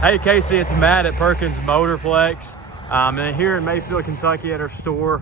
Hey Casey, it's Matt at Perkins Motorplex. And here in Mayfield, Kentucky at our store,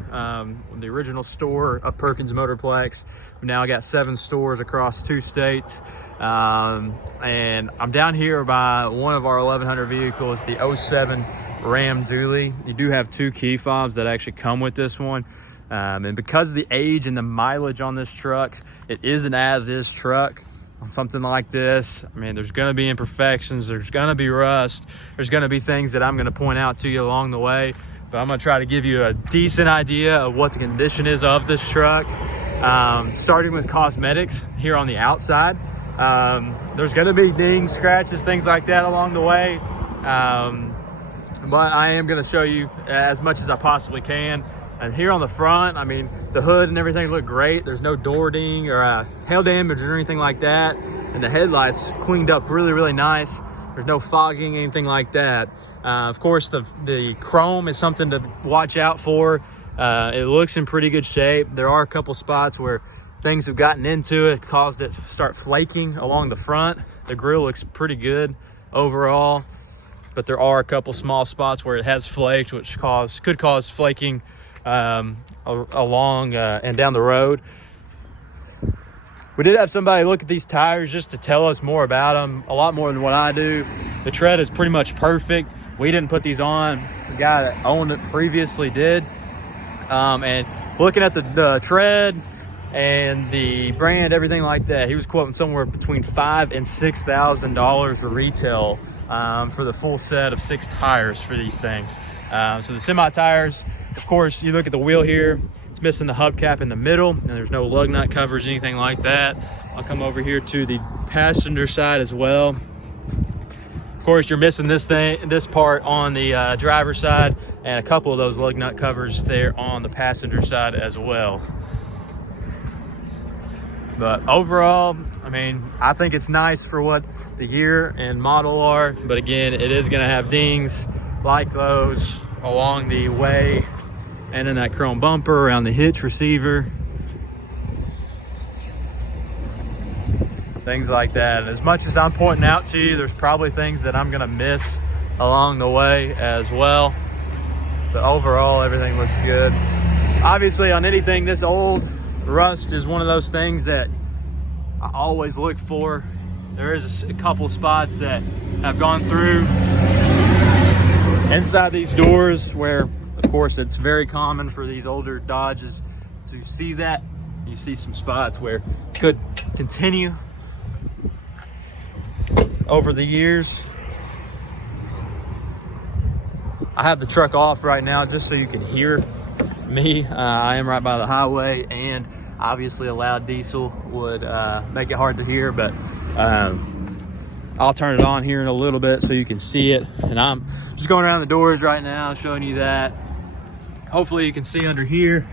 the original store of Perkins Motorplex. We've now got 7 stores across 2 states. And I'm down here by one of our 1100 vehicles, the 07 Ram Dually. You do have 2 key fobs that actually come with this one. And because of the age and the mileage on this truck, it is an as-is truck. On something like this, I mean, there's going to be imperfections, there's going to be rust, there's going to be things that I'm going to point out to you along the way, but I'm going to try to give you a decent idea of what the condition is of this truck. Starting with cosmetics here on the outside, there's going to be dings, scratches, things like that along the way, but I am going to show you as much as I possibly can. And here on the front, I mean, the hood and everything look great. There's no door ding or hail damage or anything like that. And the headlights cleaned up really, really nice. There's no fogging, anything like that. Of course, the chrome is something to watch out for. It looks in pretty good shape. There are a couple spots where things have gotten into it, caused it to start flaking along the front. The grille looks pretty good overall, but there are a couple small spots where it has flaked, which could cause flaking along and down the road. We did have somebody look at these tires just to tell us more about them, a lot more than what I do. The tread is pretty much perfect. We didn't put these on. The guy that owned it previously did. And looking at the tread and the brand, everything like that, he was quoting somewhere between $5,000 and $6,000 retail for the full set of 6 tires for these things. So the semi tires, of course, you look at the wheel here, it's missing the hubcap in the middle, and there's no lug nut covers, anything like that. I'll come over here to the passenger side as well. Of course, you're missing this part on the driver's side, and a couple of those lug nut covers there on the passenger side as well. But overall, I mean, I think it's nice for what the year and model are, but again, it is going to have dings like those along the way and in that chrome bumper around the hitch receiver, things like that. And as much as I'm pointing out to you, there's probably things that I'm going to miss along the way as well, but overall everything looks good. Obviously, on anything this old, rust is one of those things that I always look for. There is a couple spots that have gone through inside these doors where, of course, it's very common for these older Dodges to see that. You see some spots where it could continue over the years. I have the truck off right now just so you can hear me. I am right by the highway, and obviously a loud diesel would make it hard to hear, but I'll turn it on here in a little bit so you can see it. And I'm just going around the doors right now showing you that. Hopefully you can see under here.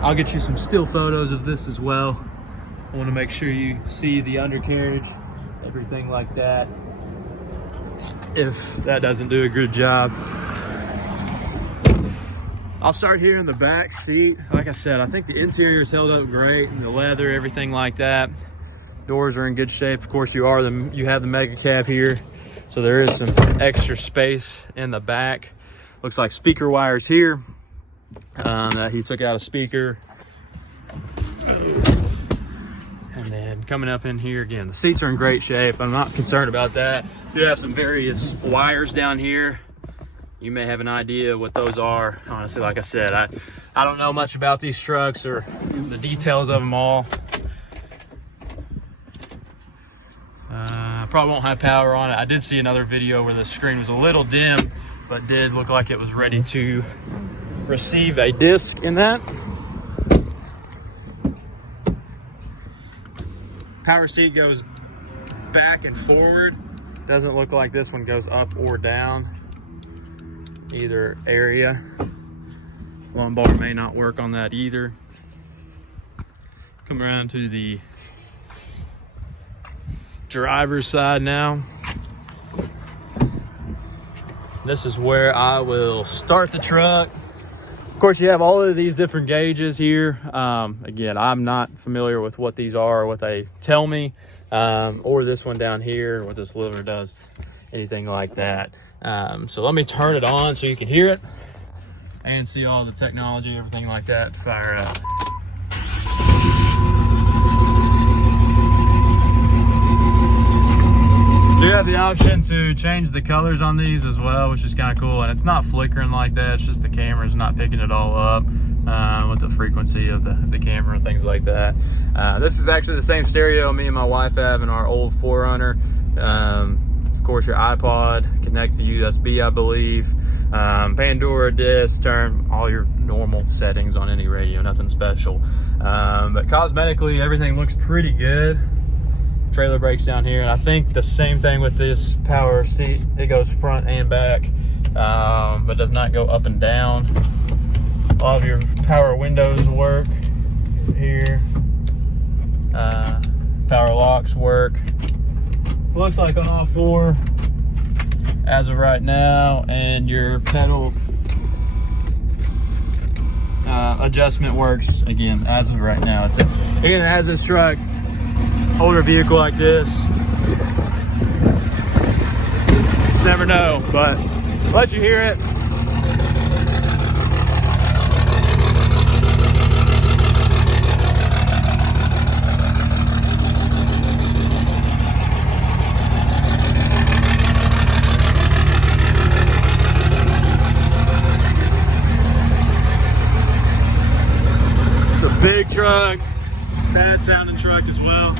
I'll get you some still photos of this as well. I want to make sure you see the undercarriage, everything like that, if that doesn't do a good job. I'll start here in the back seat. Like I said, I think the interior is held up great, and the leather, everything like that. Doors are in good shape. Of course, you have the mega cab here, so there is some extra space in the back. Looks like speaker wires here. He took out a speaker. And then coming up in here again, the seats are in great shape. I'm not concerned about that. You have some various wires down here. You may have an idea what those are. Honestly, like I said, I don't know much about these trucks or the details of them all. I probably won't have power on it. I did see another video where the screen was a little dim, but did look like it was ready to receive a disc in that. Power seat goes back and forward. Doesn't look like this one goes up or down either area. Lumbar may not work on that either. Come around to the driver's side now. This is where I will start the truck. Of course, you have all of these different gauges here. Again, I'm not familiar with what these are or what they tell me, or this one down here, what this lever does anything like that. So let me turn it on so you can hear it and see all the technology, everything like that fire up. You have the option to change the colors on these as well, which is kind of cool. And it's not flickering like that. It's just the camera's not picking it all up with the frequency of the camera and things like that. This is actually the same stereo me and my wife have in our old 4Runner. Of course, your iPod, connect to USB, I believe. Pandora, disc, turn, all your normal settings on any radio, nothing special. But cosmetically, everything looks pretty good. Trailer brakes down here, and I think the same thing with this power seat. It goes front and back, but does not go up and down. All of your power windows work here. Power locks work. Looks like on all four as of right now, and your pedal adjustment works again as of right now. It's again, as this truck, older vehicle like this, never know, but I'll let you hear it. It's a big truck, bad sounding truck as well.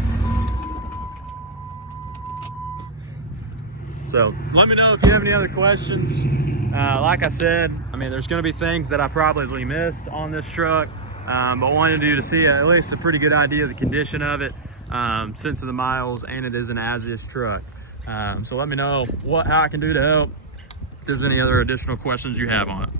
So let me know if you have any other questions. Like I said, I mean, there's gonna be things that I probably missed on this truck, but wanted you to see at least a pretty good idea of the condition of it, since of the miles, and it is an as-is truck. So let me know how I can do to help, if there's any other additional questions you have on it.